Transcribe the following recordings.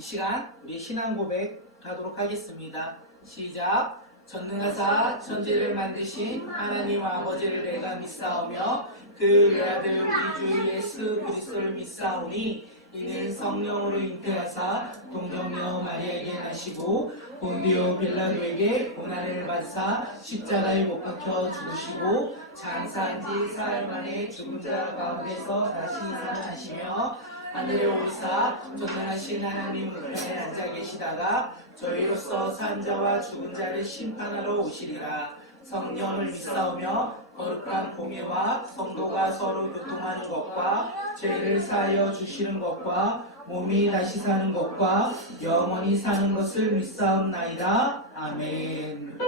이 시간 우리 신앙 고백 하도록 하겠습니다. 시작. 전능하사 천지를 만드신 하나님 아버지를 내가 믿사오며 그 외아들 우리 주 예수 그리스도를 믿사오니 이는 성령으로 잉태하사 동정녀 마리아에게 나시고 본디오 빌라도에게 고난을 받사 십자가에 못 박혀 죽으시고 장사한 지 사흘 만에 죽은 자 가운데서 다시 살아나시며 하늘에 오르사 전능하신 하나님 우편에 앉아 계시다가 저희로서 산 자와 죽은 자를 심판하러 오시리라. 성령을 믿사오며 거룩한 공예와 성도가 서로 교통하는 것과 죄를 사하여 주시는 것과 몸이 다시 사는 것과 영원히 사는 것을 믿사옵나이다. 아멘.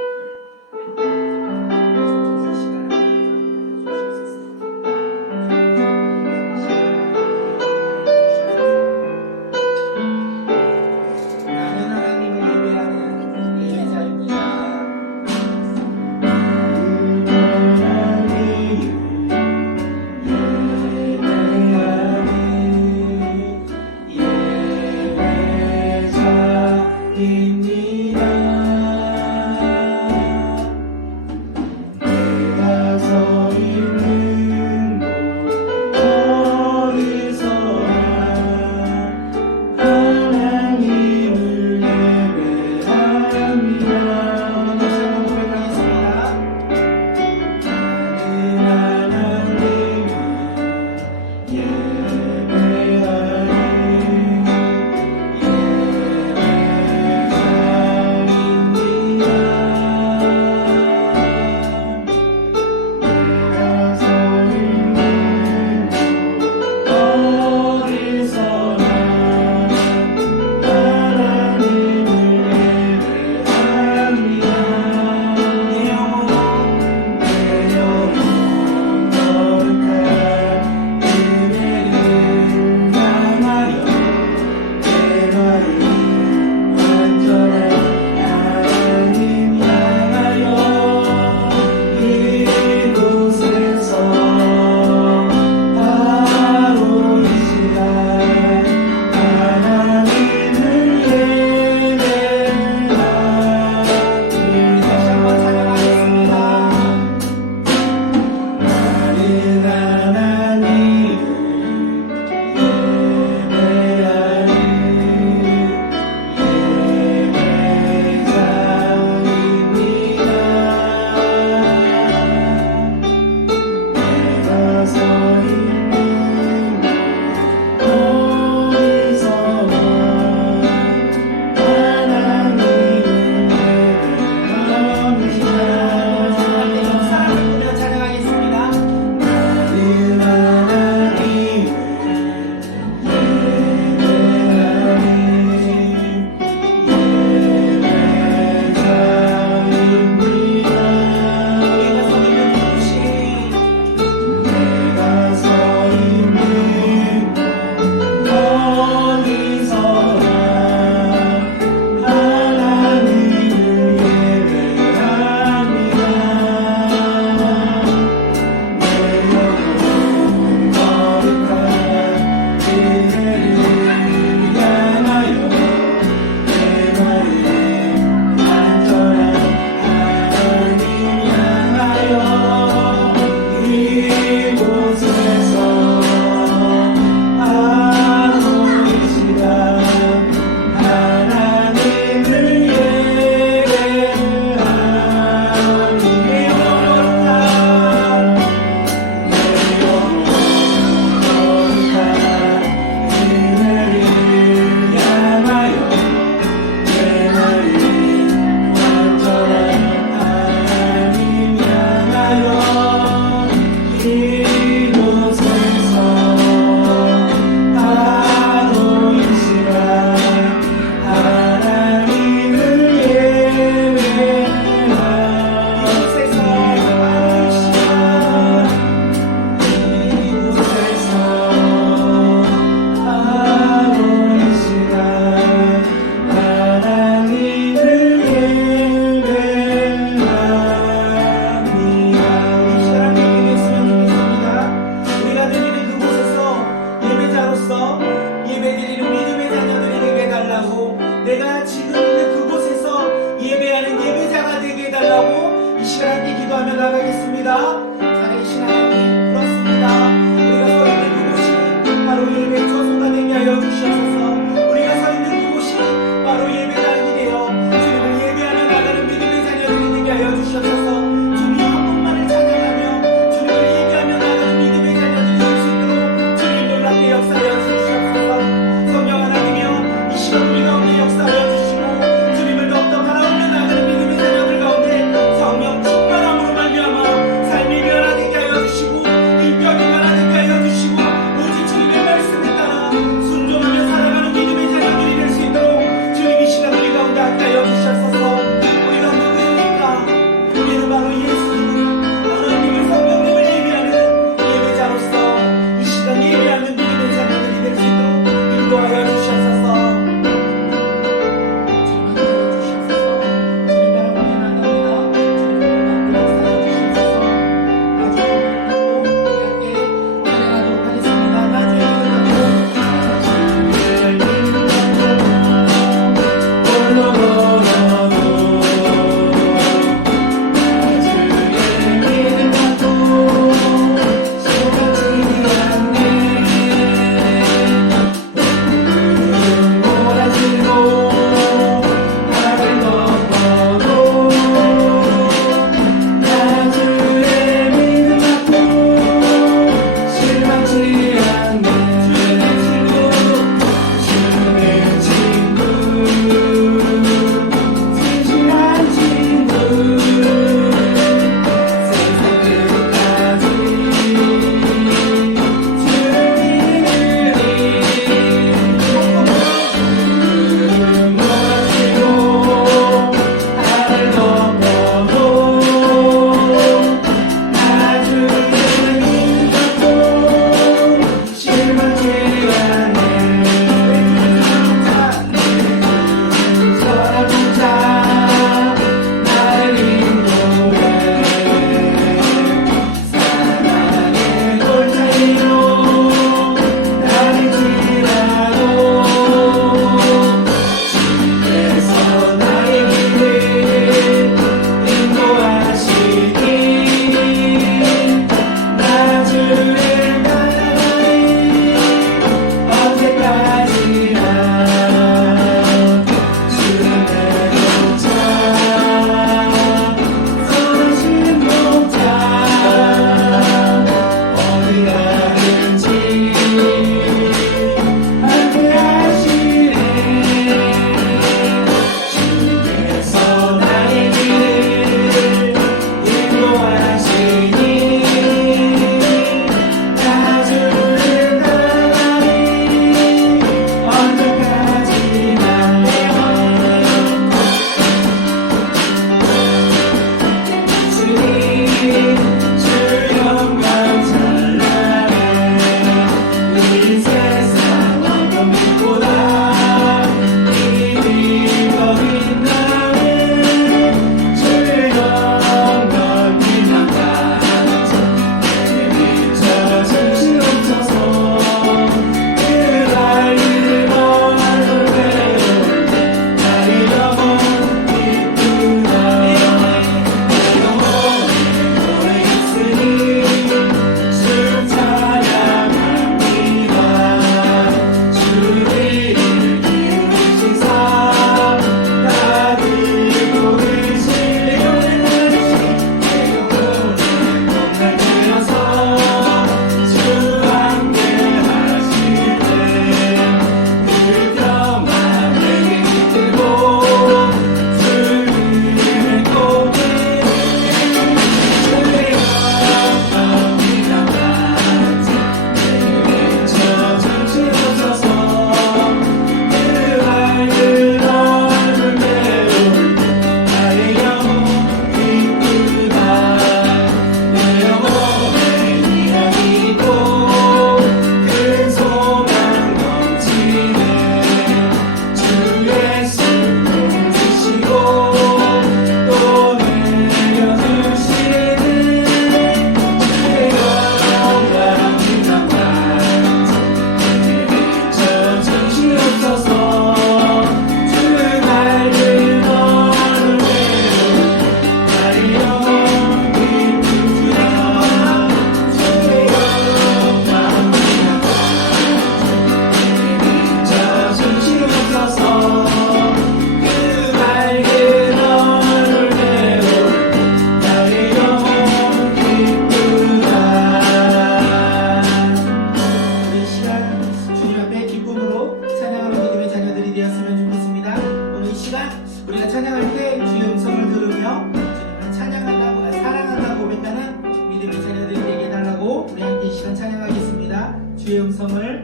주의 음성을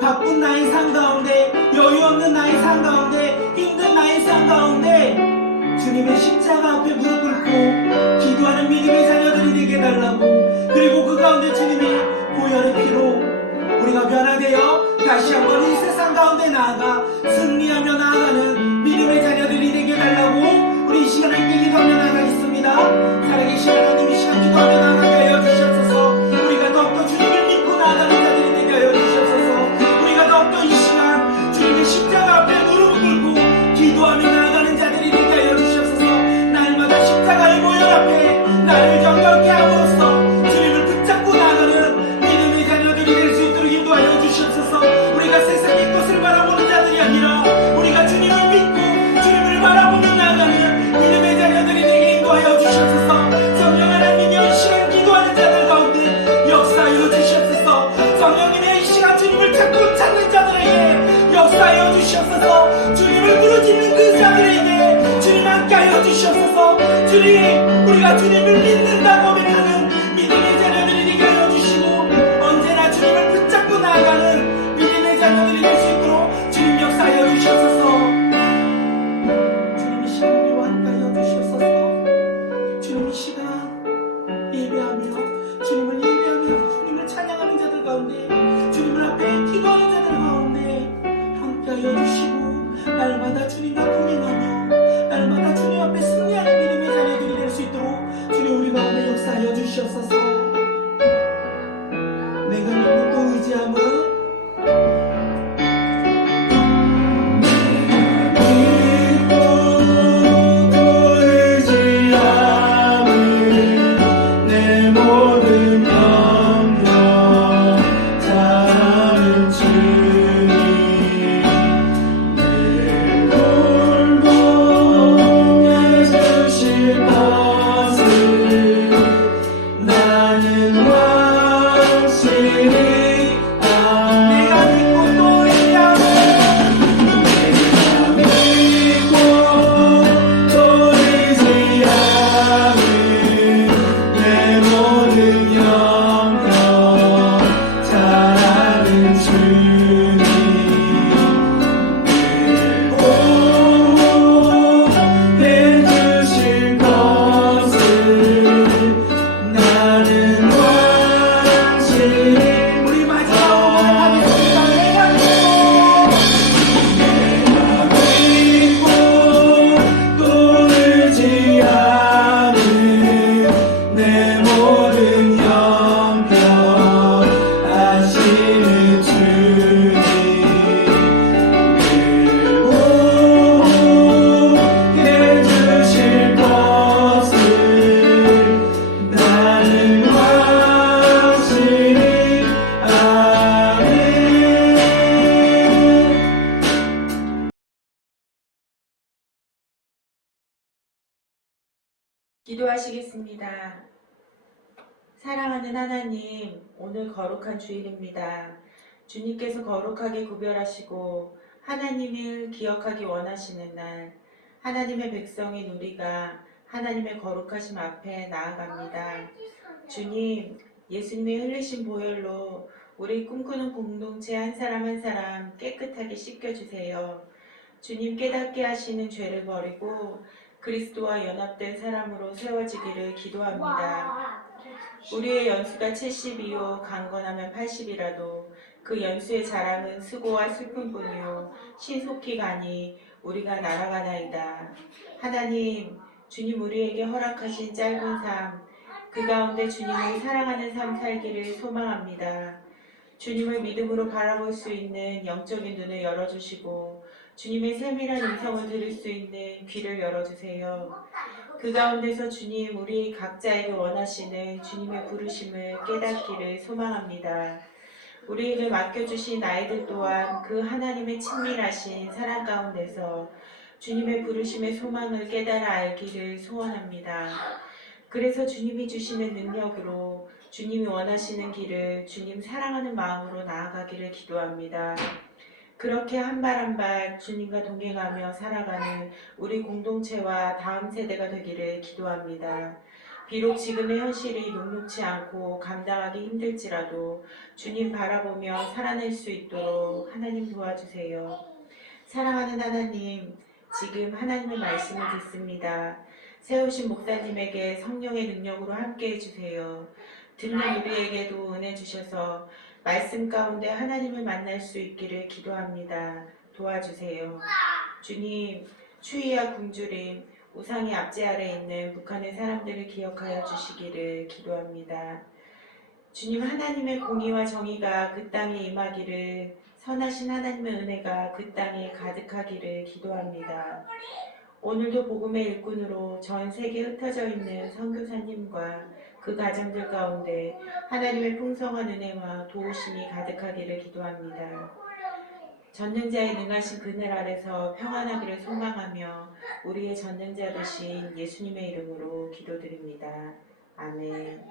바쁜 나의 삶 가운데, 여유 없는 나의 삶 가운데, 힘든 나의 삶 가운데 주님의 십자가 앞에 무릎 꿇고 기도하는 믿음의 자녀들이 되게 해달라고, 그리고 그 가운데 주님의 보혈의 피로 우리가 변화되어 다시 한번 이 세상 가운데 나아가 승리하며 나아가는 믿음의 자녀들이 되게 해달라고 우리 이 시간에 함께 기도하며 나아가겠습니다. 살아계신 하나님, 이 시간 기도하며 나아가게 하여 주시옵소서. 우리가 더욱더 주님을 믿고 나아가는 자들이 되게 하여 주시옵소서. 우리가 더욱더 이 시간 주님의 십자가 앞에 무릎을 꿇고 기도하며 나아가는 자들이 되게 하여 주시옵소서. 날마다 십자가의 보혈 앞에 나를 정결케 함으로써 주님을 붙잡고 나아가는 믿음의 자녀들이 될 수 있도록 인도하여 주시옵소서. 우리가 세상의 것을 바라보는 자들이 아니라 우리가 주님을 주님, 우리가 주님을 믿는다고 고백하는 믿음의 자녀들이 되게 하여 주시고 언제나 주님을 붙잡고 나아가는 믿음의 자녀들이 될 수 있도록 주님 역사하여 주시옵소서. 주님 이 시간 우리와 함께하여 주시옵소서. 주님 이 시간 예배하며 주님을 찬양하는 자들 가운데 주님을 앞에 기도하는 자들 가운데 함께하여 주시고 날마다 주님과 동행하며 날마다 주님 앞에 승리하는 믿음의 자녀들이 될 수 있도록 주님 우리 가운데 역사하여 주시옵소서. 내가 믿고 또 의지함은 기도하시겠습니다. 사랑하는 하나님, 오늘 거룩한 주일입니다. 주님께서 거룩하게 구별하시고 하나님을 기억하기 원하시는 날, 하나님의 백성인 우리가 하나님의 거룩하심 앞에 나아갑니다. 주님, 예수님의 흘리신 보혈로 우리 꿈꾸는 공동체 한 사람 한 사람 깨끗하게 씻겨주세요. 주님 깨닫게 하시는 죄를 버리고 그리스도와 연합된 사람으로 세워지기를 기도합니다. 우리의 연수가 70이요 강건하면 80이라도 그 연수의 자랑은 수고와 슬픔뿐이요 신속히 가니 우리가 날아가나이다. 하나님, 주님 우리에게 허락하신 짧은 삶, 그 가운데 주님을 사랑하는 삶 살기를 소망합니다. 주님을 믿음으로 바라볼 수 있는 영적인 눈을 열어주시고 주님의 세밀한 음성을 들을 수 있는 귀를 열어주세요. 그 가운데서 주님 우리 각자에게 원하시는 주님의 부르심을 깨닫기를 소망합니다. 우리에게 맡겨주신 아이들 또한 그 하나님의 친밀하신 사랑 가운데서 주님의 부르심의 소망을 깨달아 알기를 소원합니다. 그래서 주님이 주시는 능력으로 주님이 원하시는 길을 주님 사랑하는 마음으로 나아가기를 기도합니다. 그렇게 한 발 한 발 주님과 동행하며 살아가는 우리 공동체와 다음 세대가 되기를 기도합니다. 비록 지금의 현실이 녹록지 않고 감당하기 힘들지라도 주님 바라보며 살아낼 수 있도록 하나님 도와주세요. 사랑하는 하나님, 지금 하나님의 말씀을 듣습니다. 세우신 목사님에게 성령의 능력으로 함께해 주세요. 듣는 우리에게도 은혜 주셔서 말씀 가운데 하나님을 만날 수 있기를 기도합니다. 도와주세요. 주님, 추위와 굶주림, 우상의 압제 아래 있는 북한의 사람들을 기억하여 주시기를 기도합니다. 주님, 하나님의 공의와 정의가 그 땅에 임하기를, 선하신 하나님의 은혜가 그 땅에 가득하기를 기도합니다. 오늘도 복음의 일꾼으로 전 세계에 흩어져 있는 선교사님과 그 가정들 가운데 하나님의 풍성한 은혜와 도우심이 가득하기를 기도합니다. 전능자의 능하신 그늘 아래서 평안하기를 소망하며 우리의 전능자 되신 예수님의 이름으로 기도드립니다. 아멘.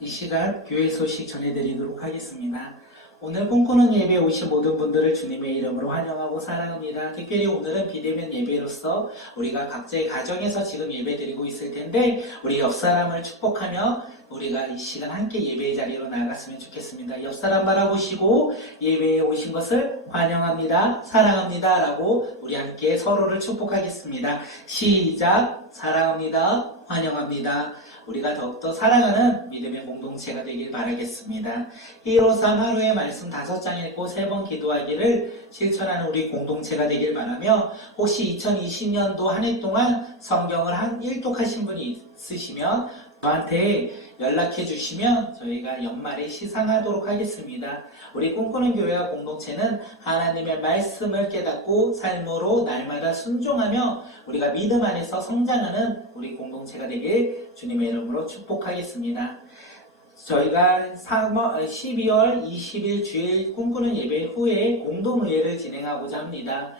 이 시간 교회 소식 전해드리도록 하겠습니다. 오늘 꿈꾸는 예배에 오신 모든 분들을 주님의 이름으로 환영하고 사랑합니다. 특별히 오늘은 비대면 예배로서 우리가 각자의 가정에서 지금 예배드리고 있을 텐데 우리 옆 사람을 축복하며 우리가 이 시간 함께 예배의 자리로 나아갔으면 좋겠습니다. 옆 사람 바라보시고 예배에 오신 것을 환영합니다. 사랑합니다. 라고 우리 함께 서로를 축복하겠습니다. 시작! 사랑합니다. 환영합니다. 우리가 더욱더 사랑하는 믿음의 공동체가 되길 바라겠습니다. 153 하루에 말씀 5장 읽고 3번 기도하기를 실천하는 우리 공동체가 되길 바라며 혹시 2020년도 한 해 동안 성경을 일독하신 분이 있으시면 저한테 연락해 주시면 저희가 연말에 시상하도록 하겠습니다. 우리 꿈꾸는 교회와 공동체는 하나님의 말씀을 깨닫고 삶으로 날마다 순종하며 우리가 믿음 안에서 성장하는 우리 공동체가 되길 주님의 이름으로 축복하겠습니다. 저희가 12월 20일 주일 꿈꾸는 예배 후에 공동의회를 진행하고자 합니다.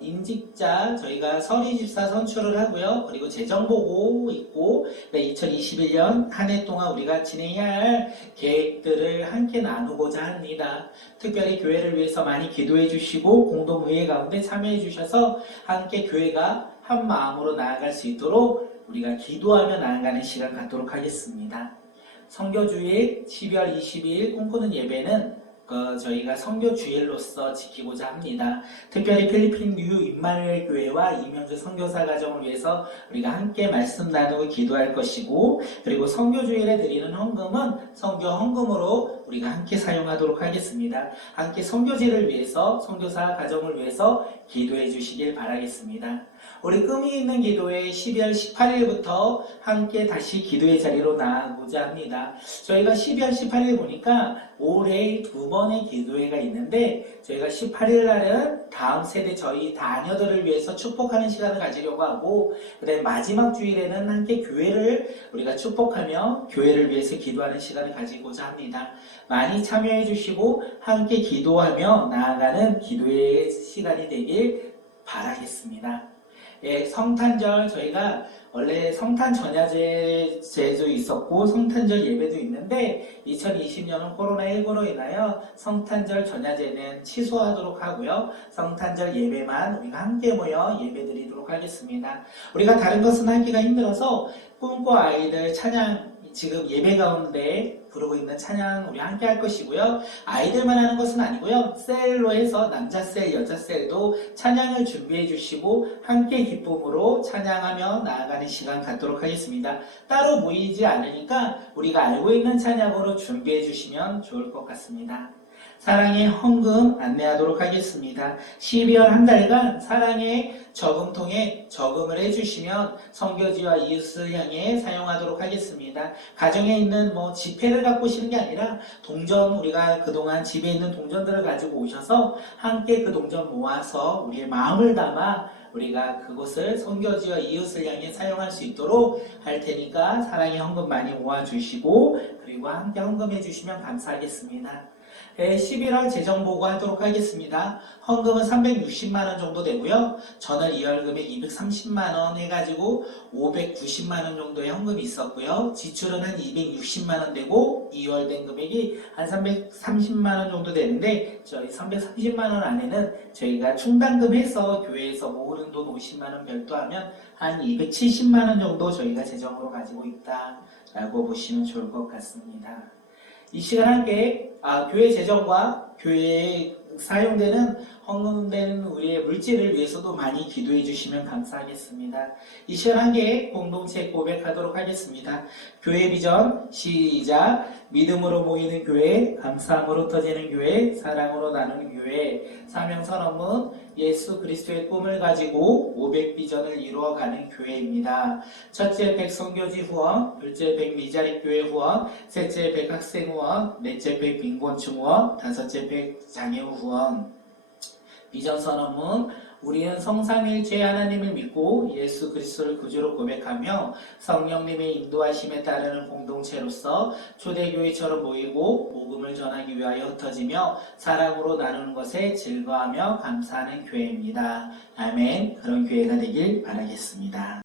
임직자 저희가 서리집사 선출을 하고요. 그리고 재정보고 있고 2021년 한 해 동안 우리가 진행해야 할 계획들을 함께 나누고자 합니다. 특별히 교회를 위해서 많이 기도해 주시고 공동의회 가운데 참여해 주셔서 함께 교회가 한 마음으로 나아갈 수 있도록 우리가 기도하며 나아가는 시간 갖도록 하겠습니다. 선교주일 12월 22일 꿈꾸는 예배는 저희가 선교주일로서 지키고자 합니다. 특별히 필리핀 뉴 임마누엘 교회와 이명주 선교사 가정을 위해서 우리가 함께 말씀 나누고 기도할 것이고 그리고 선교주일에 드리는 헌금은 선교 헌금으로 우리가 함께 사용하도록 하겠습니다. 함께 선교지를 위해서 선교사 가정을 위해서 기도해 주시길 바라겠습니다. 우리 꿈이 있는 기도회 12월 18일부터 함께 다시 기도의 자리로 나아가고자 합니다. 저희가 12월 18일 보니까 올해 2번의 기도회가 있는데 저희가 18일 날은 다음 세대 저희 자녀들을 위해서 축복하는 시간을 가지려고 하고 그다음에 마지막 주일에는 함께 교회를 우리가 축복하며 교회를 위해서 기도하는 시간을 가지고자 합니다. 많이 참여해 주시고 함께 기도하며 나아가는 기도의 시간이 되길 바라겠습니다. 예, 성탄절 저희가 원래 성탄 전야제도 있었고 성탄절 예배도 있는데 2020년은 코로나19로 인하여 성탄절 전야제는 취소하도록 하고요. 성탄절 예배만 우리가 함께 모여 예배드리도록 하겠습니다. 우리가 다른 것은 하기가 힘들어서 꿈꿔 아이들 찬양 지금 예배 가운데 부르고 있는 찬양 우리 함께 할 것이고요. 아이들만 하는 것은 아니고요. 셀로 해서 남자 셀, 여자 셀도 찬양을 준비해 주시고 함께 기쁨으로 찬양하며 나아가는 시간 갖도록 하겠습니다. 따로 모이지 않으니까 우리가 알고 있는 찬양으로 준비해 주시면 좋을 것 같습니다. 사랑의 헌금 안내하도록 하겠습니다. 12월 한 달간 사랑의 저금통에 저금을 해주시면 선교지와 이웃을 향해 사용하도록 하겠습니다. 가정에 있는 지폐를 갖고 오시는 게 아니라 동전 우리가 그동안 집에 있는 동전들을 가지고 오셔서 함께 그 동전 모아서 우리의 마음을 담아 우리가 그곳을 선교지와 이웃을 향해 사용할 수 있도록 할 테니까 사랑의 헌금 많이 모아주시고 그리고 함께 헌금해 주시면 감사하겠습니다. 11월 재정보고 하도록 하겠습니다. 헌금은 360만원 정도 되고요. 전월 2월 금액 230만원 해가지고 590만원 정도의 헌금이 있었고요. 지출은 한 260만원 되고 2월 된 금액이 한 330만원 정도 되는데 저희 330만원 안에는 저희가 충당금 해서 교회에서 모으는 돈 50만원 별도하면 한 270만원 정도 저희가 재정으로 가지고 있다라고 보시면 좋을 것 같습니다. 이 시간 함께 교회 재정과 교회에 사용되는 헌금되는 우리의 물질을 위해서도 많이 기도해 주시면 감사하겠습니다. 이 시간 함께 공동체 고백하도록 하겠습니다. 교회 비전 시작. 믿음으로 모이는 교회, 감사함으로 터지는 교회, 사랑으로 나누는 교회, 사명선언문 예수 그리스도의 꿈을 가지고 500비전을 이루어가는 교회입니다. 첫째 100선교지 후원, 둘째 100미자립 교회 후원, 셋째 100학생 후원, 넷째 100빈곤층 후원, 다섯째 100장애우 후원. 비전 선언문 우리는 성삼일체 하나님을 믿고 예수 그리스도를 구주로 고백하며 성령님의 인도하심에 따르는 공동체로서 초대교회처럼 모이고 복음을 전하기 위하여 흩어지며 사랑으로 나누는 것에 즐거워하며 감사하는 교회입니다. 아멘. 그런 교회가 되길 바라겠습니다.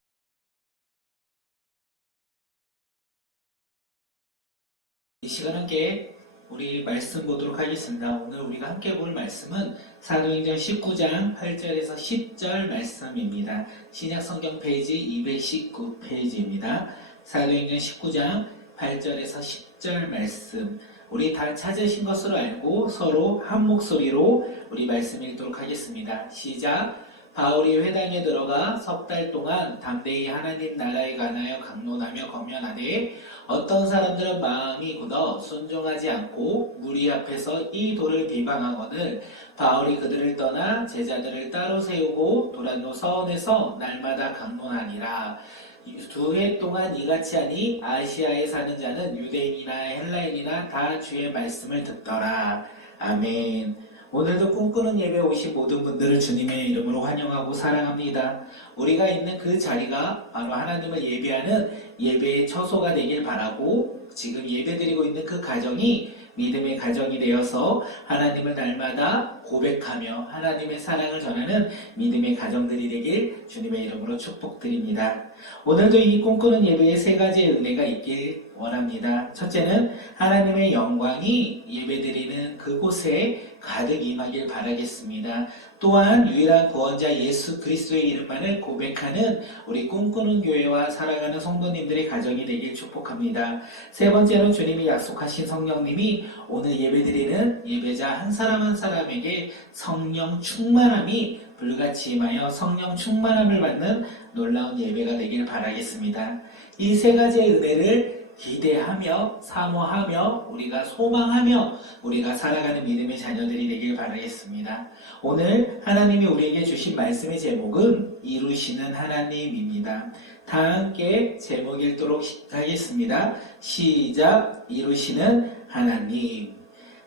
이 시간 함께 우리 말씀 보도록 하겠습니다. 오늘 우리가 함께 볼 말씀은 사도행전 19장 8절에서 10절 말씀입니다. 신약성경 페이지 219페이지입니다. 사도행전 19장 8절에서 10절 말씀, 우리 다 찾으신 것으로 알고 서로 한 목소리로 우리 말씀 읽도록 하겠습니다. 시작. 바울이 회당에 들어가 석 달 동안 담대히 하나님 나라에 관하여 강론하며 권면하되 어떤 사람들은 마음이 굳어 순종하지 않고 무리 앞에서 이 돌을 비방하거늘 바울이 그들을 떠나 제자들을 따로 세우고 도란노 서원에서 날마다 강론하니라. 2해 동안 이같이 하니 아시아에 사는 자는 유대인이나 헬라인이나 다 주의 말씀을 듣더라. 아멘. 오늘도 꿈꾸는 예배에 오신 모든 분들을 주님의 이름으로 환영하고 사랑합니다. 우리가 있는 그 자리가 바로 하나님을 예배하는 예배의 처소가 되길 바라고, 지금 예배드리고 있는 그 가정이 믿음의 가정이 되어서 하나님을 날마다 고백하며 하나님의 사랑을 전하는 믿음의 가정들이 되길 주님의 이름으로 축복드립니다. 오늘도 이 꿈꾸는 예배에 세 가지의 은혜가 있길 원합니다. 첫째는 하나님의 영광이 예배드리는 그곳에 가득 임하길 바라겠습니다. 또한 유일한 구원자 예수 그리스도의 이름만을 고백하는 우리 꿈꾸는 교회와 사랑하는 성도님들의 가정이 되길 축복합니다. 세 번째는 주님이 약속하신 성령님이 오늘 예배드리는 예배자 한 사람 한 사람에게 성령 충만함이 불같이 임하여 성령 충만함을 받는 놀라운 예배가 되길 바라겠습니다. 이 세 가지의 은혜를 기대하며 사모하며 우리가 소망하며 우리가 살아가는 믿음의 자녀들이 되길 바라겠습니다. 오늘 하나님이 우리에게 주신 말씀의 제목은 이루시는 하나님입니다. 다 함께 제목 읽도록 하겠습니다. 시작. 이루시는 하나님.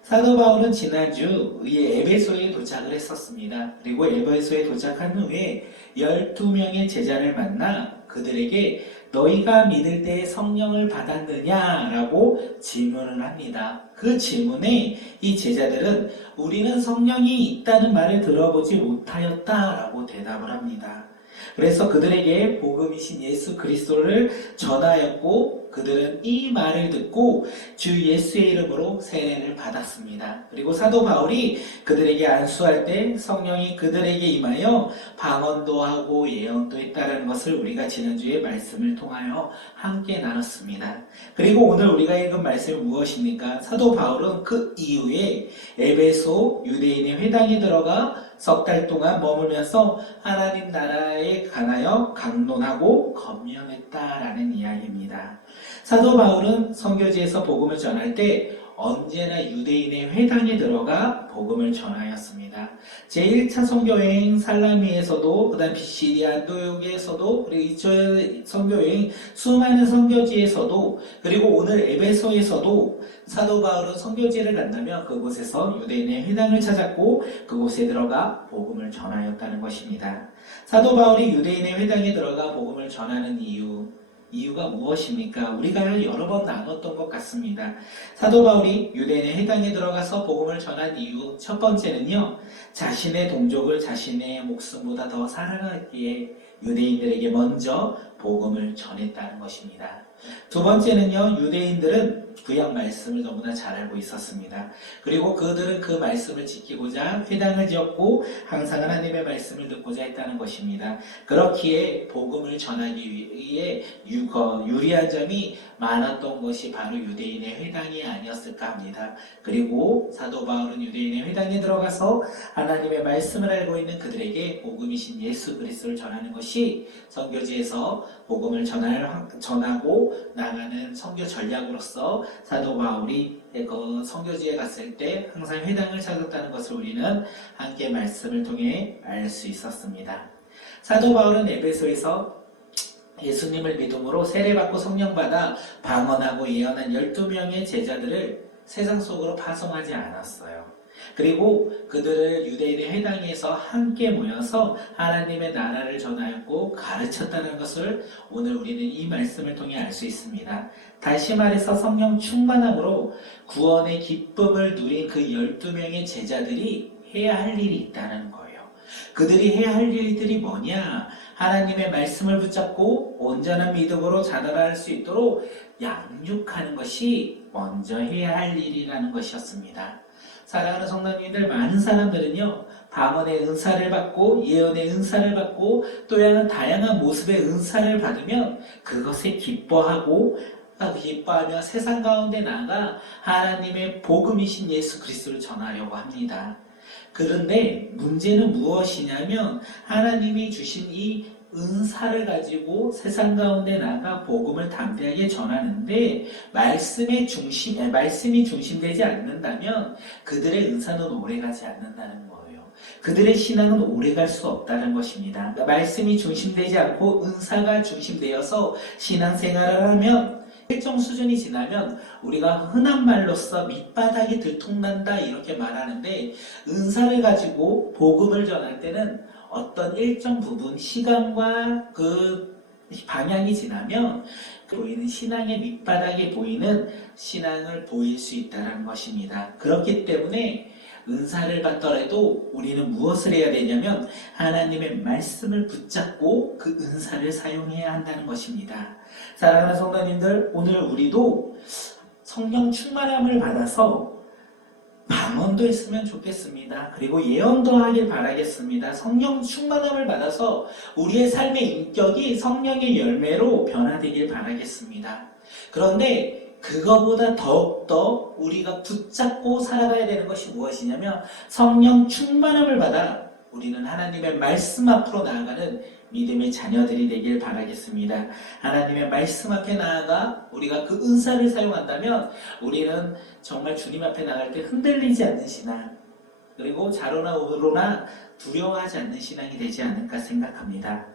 사도 바울은 지난주 에베소에 도착을 했었습니다. 그리고 에베소에 도착한 후에 12명의 제자를 만나 그들에게 너희가 믿을 때 성령을 받았느냐라고 질문을 합니다. 그 질문에 이 제자들은 우리는 성령이 있다는 말을 들어보지 못하였다라고 대답을 합니다. 그래서 그들에게 복음이신 예수 그리스도를 전하였고 그들은 이 말을 듣고 주 예수의 이름으로 세례를 받았습니다. 그리고 사도 바울이 그들에게 안수할 때 성령이 그들에게 임하여 방언도 하고 예언도 했다는 것을 우리가 지난주에 말씀을 통하여 함께 나눴습니다. 그리고 오늘 우리가 읽은 말씀이 무엇입니까? 사도 바울은 그 이후에 에베소 유대인의 회당에 들어가 석 달 동안 머물면서 하나님 나라에 관하여 강론하고 권면했다라는 이야기입니다. 사도 바울은 선교지에서 복음을 전할 때 언제나 유대인의 회당에 들어가 복음을 전하였습니다. 제1차 선교여행 살라미에서도, 그 다음 시리아 안디옥에서도, 그리고 2차 선교여행 수많은 선교지에서도, 그리고 오늘 에베소에서도 사도 바울은 선교지를 간다며 그곳에서 유대인의 회당을 찾았고 그곳에 들어가 복음을 전하였다는 것입니다. 사도 바울이 유대인의 회당에 들어가 복음을 전하는 이유가 무엇입니까? 우리가 여러 번 나눴던 것 같습니다. 사도 바울이 유대인의 회당에 들어가서 복음을 전한 이유 첫 번째는요, 자신의 동족을 자신의 목숨보다 더 사랑하기에 유대인들에게 먼저 복음을 전했다는 것입니다. 두 번째는요, 유대인들은 구약 말씀을 너무나 잘 알고 있었습니다. 그리고 그들은 그 말씀을 지키고자 회당을 지었고 항상 하나님의 말씀을 듣고자 했다는 것입니다. 그렇기에 복음을 전하기 위해 유리한 점이 많았던 것이 바로 유대인의 회당이 아니었을까 합니다. 그리고 사도 바울은 유대인의 회당에 들어가서 하나님의 말씀을 알고 있는 그들에게 복음이신 예수 그리스도를 전하는 것이 선교지에서 복음을 전하고 나가는 선교 전략으로서 사도 바울이 그 선교지에 갔을 때 항상 회당을 찾았다는 것을 우리는 함께 말씀을 통해 알 수 있었습니다. 사도 바울은 에베소에서 예수님을 믿음으로 세례받고 성령받아 방언하고 예언한 12명의 제자들을 세상 속으로 파송하지 않았어요. 그리고 그들을 유대인의 회당에서 함께 모여서 하나님의 나라를 전하였고 가르쳤다는 것을 오늘 우리는 이 말씀을 통해 알 수 있습니다. 다시 말해서 성령 충만함으로 구원의 기쁨을 누린 그 12명의 제자들이 해야 할 일이 있다는 거예요. 그들이 해야 할 일들이 뭐냐? 하나님의 말씀을 붙잡고 온전한 믿음으로 자라날 수 있도록 양육하는 것이 먼저 해야 할 일이라는 것이었습니다. 사랑하는 성도님들, 많은 사람들은요, 방언의 은사를 받고 예언의 은사를 받고 또한 다양한 모습의 은사를 받으면 그것에 기뻐하며 세상 가운데 나아가 하나님의 복음이신 예수 그리스도를 전하려고 합니다. 그런데 문제는 무엇이냐면 하나님이 주신 이 은사를 가지고 세상 가운데 나가 복음을 담대하게 전하는데 말씀이 중심되지 않는다면 그들의 은사는 오래가지 않는다는 거예요. 그들의 신앙은 오래갈 수 없다는 것입니다. 말씀이 중심되지 않고 은사가 중심되어서 신앙생활을 하면 일정 수준이 지나면 우리가 흔한 말로써 밑바닥이 들통난다 이렇게 말하는데, 은사를 가지고 복음을 전할 때는 어떤 일정 부분 시간과 그 방향이 지나면 보이는 신앙의 밑바닥에 보이는 신앙을 보일 수 있다는 것입니다. 그렇기 때문에 은사를 받더라도 우리는 무엇을 해야 되냐면 하나님의 말씀을 붙잡고 그 은사를 사용해야 한다는 것입니다. 사랑하는 성도님들, 오늘 우리도 성령 충만함을 받아서 방언도 했으면 좋겠습니다. 그리고 예언도 하길 바라겠습니다. 성령 충만함을 받아서 우리의 삶의 인격이 성령의 열매로 변화되길 바라겠습니다. 그런데 그거보다 더욱더 우리가 붙잡고 살아가야 되는 것이 무엇이냐면 성령 충만함을 받아 우리는 하나님의 말씀 앞으로 나아가는 믿음의 자녀들이 되길 바라겠습니다. 하나님의 말씀 앞에 나아가 우리가 그 은사를 사용한다면 우리는 정말 주님 앞에 나갈 때 흔들리지 않는 신앙, 그리고 좌로나 우로나 두려워하지 않는 신앙이 되지 않을까 생각합니다.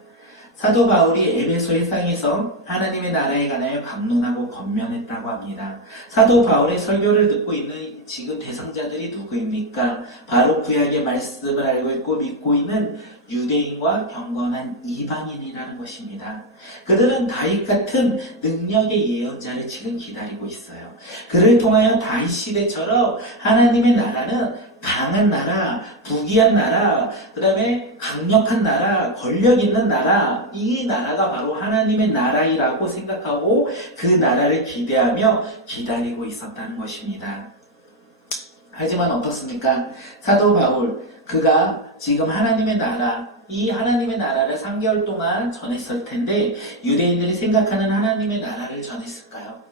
사도 바울이 에베소의 상에서 하나님의 나라에 관하여 강론하고 권면했다고 합니다. 사도 바울의 설교를 듣고 있는 지금 대상자들이 누구입니까? 바로 구약의 말씀을 알고 있고 믿고 있는 유대인과 경건한 이방인이라는 것입니다. 그들은 다윗 같은 능력의 예언자를 지금 기다리고 있어요. 그를 통하여 다윗 시대처럼 하나님의 나라는 강한 나라, 부귀한 나라, 그 다음에 강력한 나라, 권력 있는 나라, 이 나라가 바로 하나님의 나라이라고 생각하고 그 나라를 기대하며 기다리고 있었다는 것입니다. 하지만 어떻습니까? 사도 바울, 그가 지금 하나님의 나라, 이 하나님의 나라를 3개월 동안 전했을 텐데 유대인들이 생각하는 하나님의 나라를 전했을까요?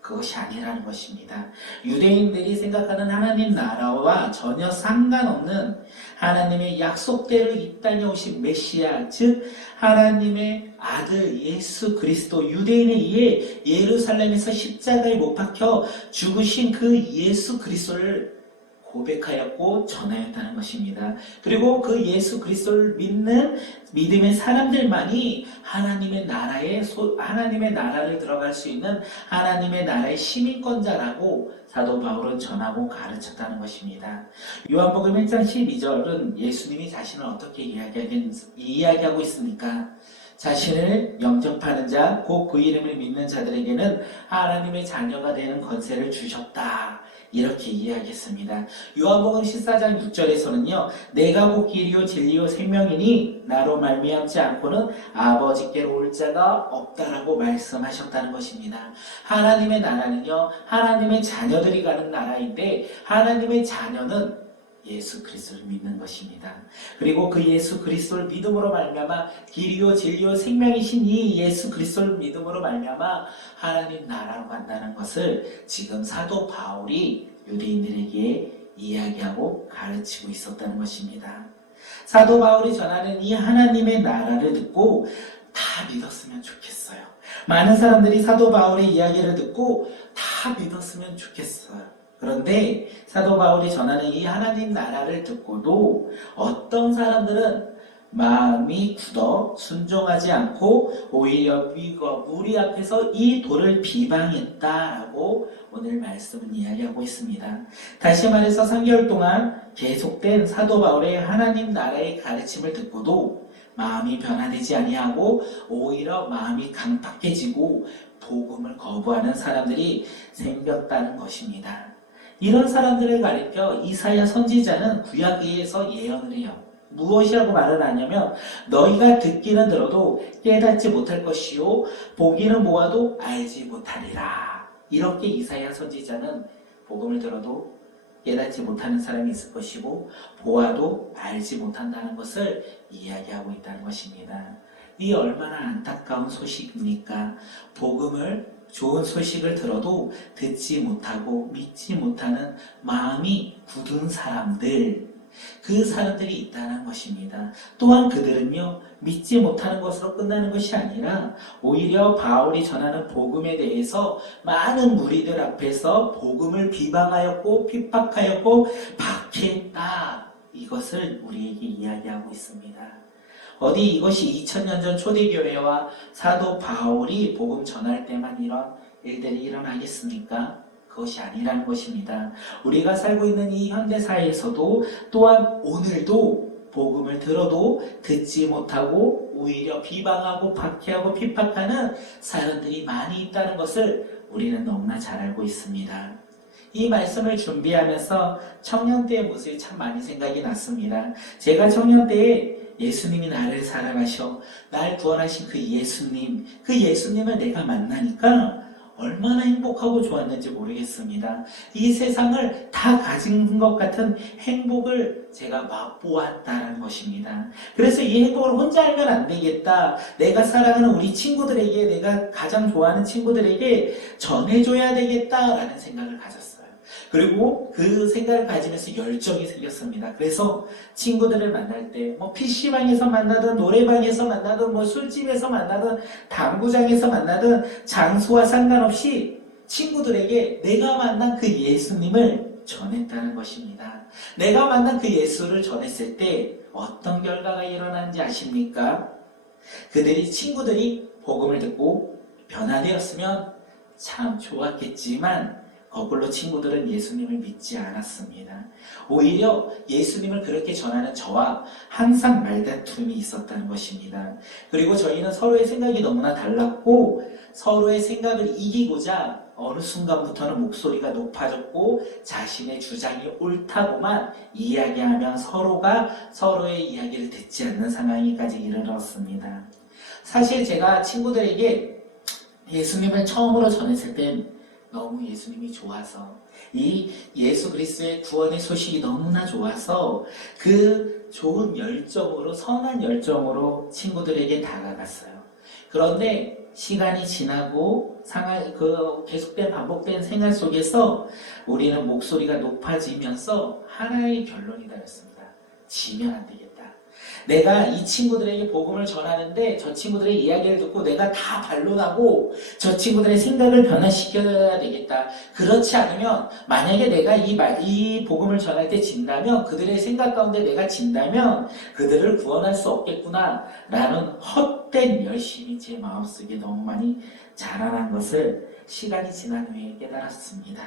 그것이 아니라는 것입니다. 유대인들이 생각하는 하나님 나라와 전혀 상관없는 하나님의 약속대로 이 땅에 오신 메시아, 즉 하나님의 아들 예수 그리스도, 유대인에 의해 예루살렘에서 십자가에 못 박혀 죽으신 그 예수 그리스도를 고백하였고 전하였다는 것입니다. 그리고 그 예수 그리스도를 믿는 믿음의 사람들만이 하나님의 나라를 들어갈 수 있는 하나님의 나라의 시민권자라고 사도 바울은 전하고 가르쳤다는 것입니다. 요한복음 1장 12절은 예수님이 자신을 어떻게 이야기하고 있습니까? 자신을 영접하는 자, 곧 그 이름을 믿는 자들에게는 하나님의 자녀가 되는 권세를 주셨다. 이렇게 이야기했습니다. 요한복음 14장 6절에서는요. 내가 곧 길이요 진리요 생명이니 나로 말미암지 않고는 아버지께로 올 자가 없다라고 말씀하셨다는 것입니다. 하나님의 나라는요. 하나님의 자녀들이 가는 나라인데 하나님의 자녀는 예수 그리스도를 믿는 것입니다. 그리고 그 예수 그리스도를 믿음으로 말미암아 길이요 진리요 생명이신 이 예수 그리스도를 믿음으로 말미암아 하나님 나라로 간다는 것을 지금 사도 바울이 유대인들에게 이야기하고 가르치고 있었다는 것입니다. 사도 바울이 전하는 이 하나님의 나라를 듣고 다 믿었으면 좋겠어요. 많은 사람들이 사도 바울의 이야기를 듣고 다 믿었으면 좋겠어요. 그런데 사도 바울이 전하는 이 하나님 나라를 듣고도 어떤 사람들은 마음이 굳어 순종하지 않고 오히려 무리 앞에서 이 돌을 비방했다라고 오늘 말씀은 이야기하고 있습니다. 다시 말해서 3개월 동안 계속된 사도 바울의 하나님 나라의 가르침을 듣고도 마음이 변화되지 아니하고 오히려 마음이 강팍해지고 복음을 거부하는 사람들이 생겼다는 것입니다. 이런 사람들을 가리켜 이사야 선지자는 구약에서 예언을 해요. 무엇이라고 말을 하냐면 너희가 듣기는 들어도 깨닫지 못할 것이요 보기는 보아도 알지 못하리라. 이렇게 이사야 선지자는 복음을 들어도 깨닫지 못하는 사람이 있을 것이고 보아도 알지 못한다는 것을 이야기하고 있다는 것입니다. 이 얼마나 안타까운 소식입니까? 복음을 좋은 소식을 들어도 듣지 못하고 믿지 못하는 마음이 굳은 사람들, 그 사람들이 있다는 것입니다. 또한 그들은요, 믿지 못하는 것으로 끝나는 것이 아니라 오히려 바울이 전하는 복음에 대해서 많은 무리들 앞에서 복음을 비방하였고 핍박하였고 박해했다. 이것을 우리에게 이야기하고 있습니다. 어디 이것이 2000년 전 초대교회와 사도 바울이 복음 전할 때만 이런 일들이 일어나겠습니까? 그것이 아니라는 것입니다. 우리가 살고 있는 이 현대사회에서도 또한 오늘도 복음을 들어도 듣지 못하고 오히려 비방하고 박해하고 핍박하는 사람들이 많이 있다는 것을 우리는 너무나 잘 알고 있습니다. 이 말씀을 준비하면서 청년 때의 모습이 참 많이 생각이 났습니다. 제가 청년 때에 예수님이 나를 사랑하셔 날 구원하신 그 예수님을 내가 만나니까 얼마나 행복하고 좋았는지 모르겠습니다. 이 세상을 다 가진 것 같은 행복을 제가 맛보았다는 것입니다. 그래서 이 행복을 혼자 알면 안 되겠다. 내가 사랑하는 우리 친구들에게, 내가 가장 좋아하는 친구들에게 전해줘야 되겠다라는 생각을 가졌어요. 그리고 그 생각을 가지면서 열정이 생겼습니다. 그래서 친구들을 만날 때 PC방에서 만나든 노래방에서 만나든 술집에서 만나든 당구장에서 만나든 장소와 상관없이 친구들에게 내가 만난 그 예수님을 전했다는 것입니다. 내가 만난 그 예수를 전했을 때 어떤 결과가 일어나는지 아십니까? 친구들이 복음을 듣고 변화되었으면 참 좋았겠지만 거꾸로 친구들은 예수님을 믿지 않았습니다. 오히려 예수님을 그렇게 전하는 저와 항상 말다툼이 있었다는 것입니다. 그리고 저희는 서로의 생각이 너무나 달랐고 서로의 생각을 이기고자 어느 순간부터는 목소리가 높아졌고 자신의 주장이 옳다고만 이야기하면 서로가 서로의 이야기를 듣지 않는 상황까지 이르렀습니다. 사실 제가 친구들에게 예수님을 처음으로 전했을 땐 너무 예수님이 좋아서 이 예수 그리스도의 구원의 소식이 너무나 좋아서 그 좋은 열정으로 선한 열정으로 친구들에게 다가갔어요. 그런데 시간이 지나고 계속된 반복된 생활 속에서 우리는 목소리가 높아지면서 하나의 결론이 나였습니다. 지면 안 되겠다. 내가 이 친구들에게 복음을 전하는데 저 친구들의 이야기를 듣고 내가 다 반론하고 저 친구들의 생각을 변화시켜야 되겠다. 그렇지 않으면 만약에 내가 이 복음을 전할 때 진다면 그들의 생각 가운데 내가 진다면 그들을 구원할 수 없겠구나 라는 헛된 열심이 제 마음속에 너무 많이 자라난 것을 시간이 지난 후에 깨달았습니다.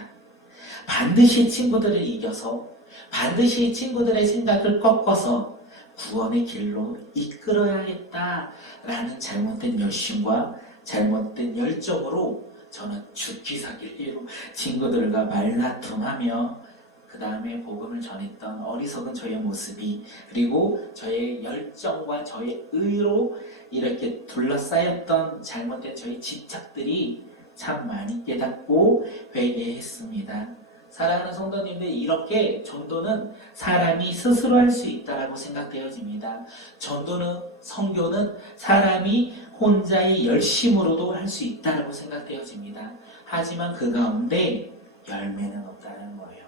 반드시 친구들을 이겨서 반드시 친구들의 생각을 꺾어서 구원의 길로 이끌어야겠다라는 잘못된 열심과 잘못된 열정으로 저는 죽기 살기로 친구들과 말다툼하며 그 다음에 복음을 전했던 어리석은 저의 모습이 그리고 저의 열정과 저의 의로 이렇게 둘러싸였던 잘못된 저의 집착들이 참 많이 깨닫고 회개했습니다. 사랑하는 성도님들, 이렇게 전도는 사람이 스스로 할 수 있다고 생각되어집니다. 전도는, 선교는 사람이 혼자의 열심으로도 할 수 있다고 생각되어집니다. 하지만 그 가운데 열매는 없다는 거예요.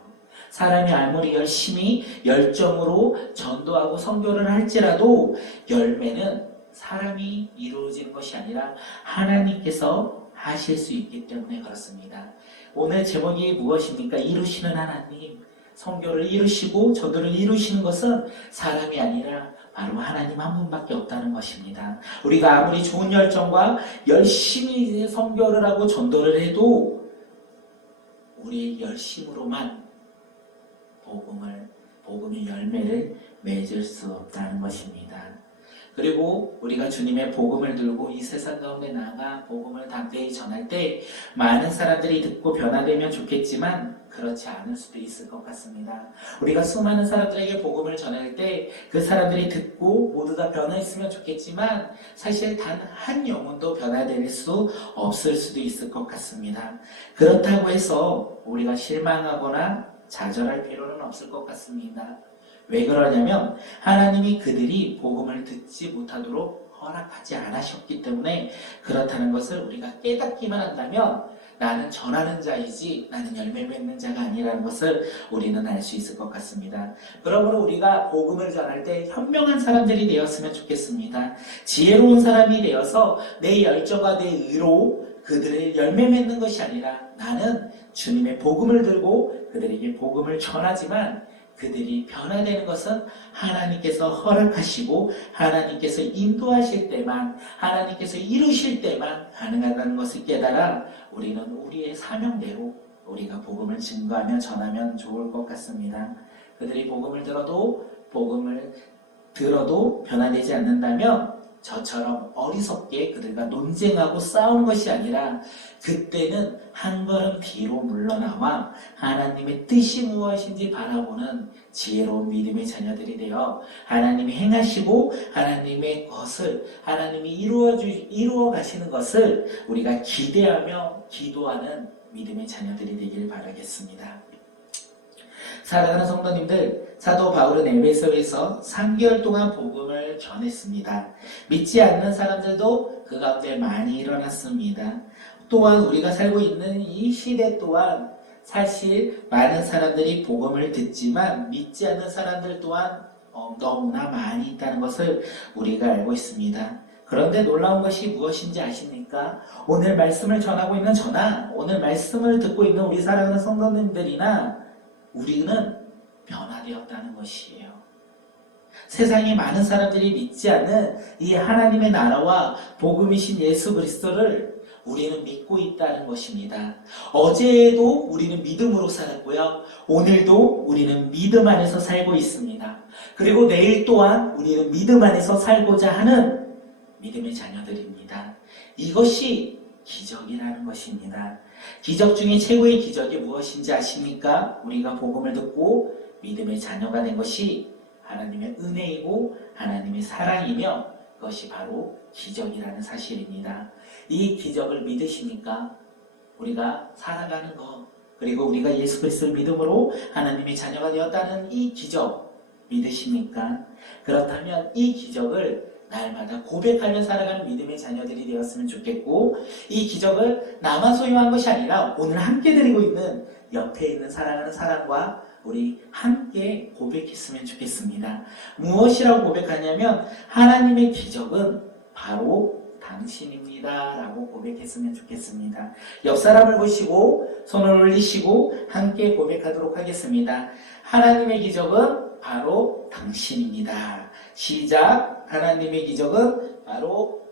사람이 아무리 열심히 열정으로 전도하고 선교를 할지라도 열매는 사람이 이루어지는 것이 아니라 하나님께서 하실 수 있기 때문에 그렇습니다. 오늘 제목이 무엇입니까? 이루시는 하나님. 선교를 이루시고 전도를 이루시는 것은 사람이 아니라 바로 하나님 한 분밖에 없다는 것입니다. 우리가 아무리 좋은 열정과 열심히 선교를 하고 전도를 해도 우리의 열심으로만 복음의 열매를 맺을 수 없다는 것입니다. 그리고 우리가 주님의 복음을 들고 이 세상 가운데 나가 복음을 담대히 전할 때 많은 사람들이 듣고 변화되면 좋겠지만 그렇지 않을 수도 있을 것 같습니다. 우리가 수많은 사람들에게 복음을 전할 때 그 사람들이 듣고 모두 다 변화했으면 좋겠지만 사실 단 한 영혼도 변화될 수 없을 수도 있을 것 같습니다. 그렇다고 해서 우리가 실망하거나 좌절할 필요는 없을 것 같습니다. 왜 그러냐면 하나님이 그들이 복음을 듣지 못하도록 허락하지 않으셨기 때문에 그렇다는 것을 우리가 깨닫기만 한다면 나는 전하는 자이지 나는 열매 맺는 자가 아니라는 것을 우리는 알 수 있을 것 같습니다. 그러므로 우리가 복음을 전할 때 현명한 사람들이 되었으면 좋겠습니다. 지혜로운 사람이 되어서 내 열정과 내 의로 그들을 열매 맺는 것이 아니라 나는 주님의 복음을 들고 그들에게 복음을 전하지만 그들이 변화되는 것은 하나님께서 허락하시고 하나님께서 인도하실 때만 하나님께서 이루실 때만 가능하다는 것을 깨달아 우리는 우리의 사명대로 우리가 복음을 증거하며 전하면 좋을 것 같습니다. 그들이 복음을 들어도 변화되지 않는다면 저처럼 어리석게 그들과 논쟁하고 싸우는 것이 아니라 그때는 한 걸음 뒤로 물러나와 하나님의 뜻이 무엇인지 바라보는 지혜로운 믿음의 자녀들이 되어 하나님이 행하시고 하나님의 것을 하나님이 이루어 가시는 것을 우리가 기대하며 기도하는 믿음의 자녀들이 되길 바라겠습니다. 사랑하는 성도님들, 사도 바울은 에베소에서 3개월 동안 복음을 전했습니다. 믿지 않는 사람들도 그 가운데 많이 일어났습니다. 또한 우리가 살고 있는 이 시대 또한 사실 많은 사람들이 복음을 듣지만 믿지 않는 사람들 또한 너무나 많이 있다는 것을 우리가 알고 있습니다. 그런데 놀라운 것이 무엇인지 아십니까? 오늘 말씀을 전하고 있는 저나 오늘 말씀을 듣고 있는 우리 사랑하는 성도님들이나 우리는 변화되었다는 것이에요. 세상에 많은 사람들이 믿지 않는 이 하나님의 나라와 복음이신 예수 그리스도를 우리는 믿고 있다는 것입니다. 어제도 우리는 믿음으로 살았고요. 오늘도 우리는 믿음 안에서 살고 있습니다. 그리고 내일 또한 우리는 믿음 안에서 살고자 하는 믿음의 자녀들입니다. 이것이 기적이라는 것입니다. 기적 중에 최고의 기적이 무엇인지 아십니까? 우리가 복음을 듣고 믿음의 자녀가 된 것이 하나님의 은혜이고 하나님의 사랑이며 그것이 바로 기적이라는 사실입니다. 이 기적을 믿으십니까? 우리가 살아가는 것 그리고 우리가 예수 그리스도를 믿음으로 하나님의 자녀가 되었다는 이 기적 믿으십니까? 그렇다면 이 기적을 날마다 고백하며 살아가는 믿음의 자녀들이 되었으면 좋겠고 이 기적을 나만 소유한 것이 아니라 오늘 함께 드리고 있는 옆에 있는 사랑하는 사람과 우리 함께 고백했으면 좋겠습니다. 무엇이라고 고백하냐면 하나님의 기적은 바로 당신입니다 라고 고백했으면 좋겠습니다. 옆 사람을 보시고 손을 올리시고 함께 고백하도록 하겠습니다. 하나님의 기적은 바로 당신입니다. 시작. 하나님의 기적은 바로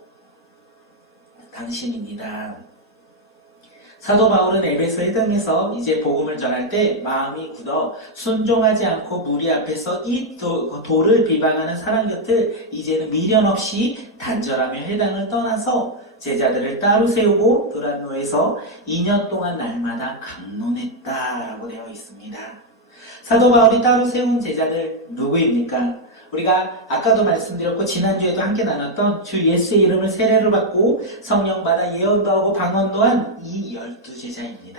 당신입니다. 사도 바울은 에베소 회당에서 이제 복음을 전할 때 마음이 굳어 순종하지 않고 무리 앞에서 이 도를 비방하는 사람 곁을 이제는 미련 없이 단절하며 회당을 떠나서 제자들을 따로 세우고 두란노에서 2년 동안 날마다 강론했다라고 되어 있습니다. 사도 바울이 따로 세운 제자들 누구입니까? 우리가 아까도 말씀드렸고 지난주에도 함께 나눴던 주 예수의 이름을 세례를 받고 성령 받아 예언도 하고 방언도 한 이 12제자입니다.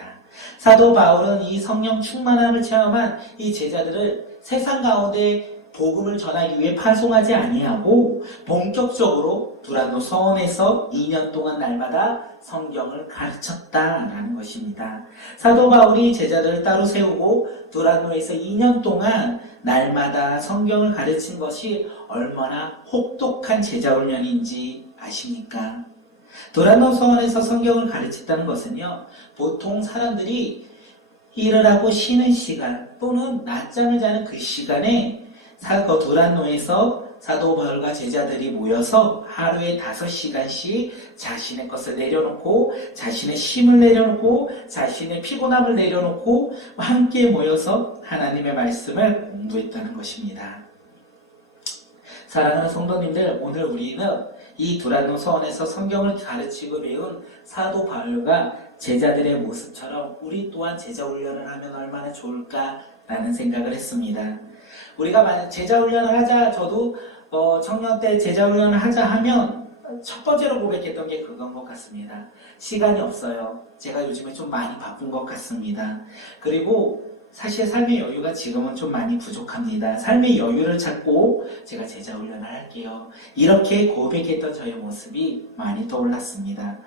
사도 바울은 이 성령 충만함을 체험한 이 제자들을 세상 가운데 복음을 전하기 위해 파송하지 아니하고 본격적으로 두란노 서원에서 2년 동안 날마다 성경을 가르쳤다라는 것입니다. 사도 바울이 제자들을 따로 세우고 두란노에서 2년 동안 날마다 성경을 가르친 것이 얼마나 혹독한 제자훈련인지 아십니까? 두란노 서원에서 성경을 가르쳤다는 것은요, 보통 사람들이 일을 하고 쉬는 시간 또는 낮잠을 자는 그 시간에 두란노에서 사도 바울과 제자들이 모여서 하루에 5시간씩 자신의 것을 내려놓고 자신의 힘을 내려놓고 자신의 피곤함을 내려놓고 함께 모여서 하나님의 말씀을 공부했다는 것입니다. 사랑하는 성도님들, 오늘 우리는 이 두란노 서원에서 성경을 가르치고 배운 사도 바울과 제자들의 모습처럼 우리 또한 제자 훈련을 하면 얼마나 좋을까라는 생각을 했습니다. 우리가 만약 제자 훈련을 하자, 저도 청년 때 제자 훈련을 하자 하면 첫 번째로 고백했던 게 그건 것 같습니다. 시간이 없어요. 제가 요즘에 좀 많이 바쁜 것 같습니다. 그리고 사실 삶의 여유가 지금은 좀 많이 부족합니다. 삶의 여유를 찾고 제가 제자 훈련을 할게요. 이렇게 고백했던 저의 모습이 많이 떠올랐습니다.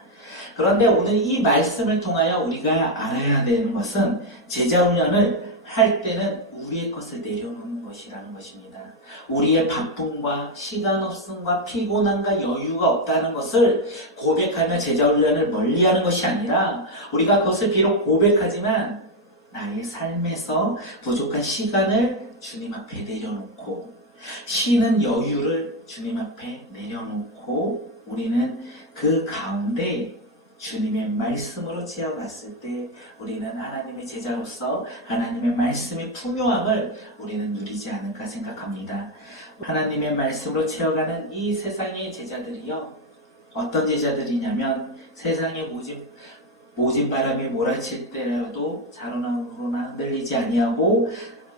그런데 오늘 이 말씀을 통하여 우리가 알아야 되는 것은 제자 훈련을 할 때는 우리의 것을 내려놓는 것이라는 것입니다. 우리의 바쁨과 시간 없음과 피곤함과 여유가 없다는 것을 고백하며 제자 훈련을 멀리하는 것이 아니라 우리가 그것을 비록 고백하지만 나의 삶에서 부족한 시간을 주님 앞에 내려놓고 쉬는 여유를 주님 앞에 내려놓고 우리는 그 가운데 주님의 말씀으로 채워갔을 때 우리는 하나님의 제자로서 하나님의 말씀의 풍요함을 우리는 누리지 않을까 생각합니다. 하나님의 말씀으로 채워가는 이 세상의 제자들이요, 어떤 제자들이냐면 세상의 모진 바람이 몰아칠 때라도 자로나로나 흔들리지 아니하고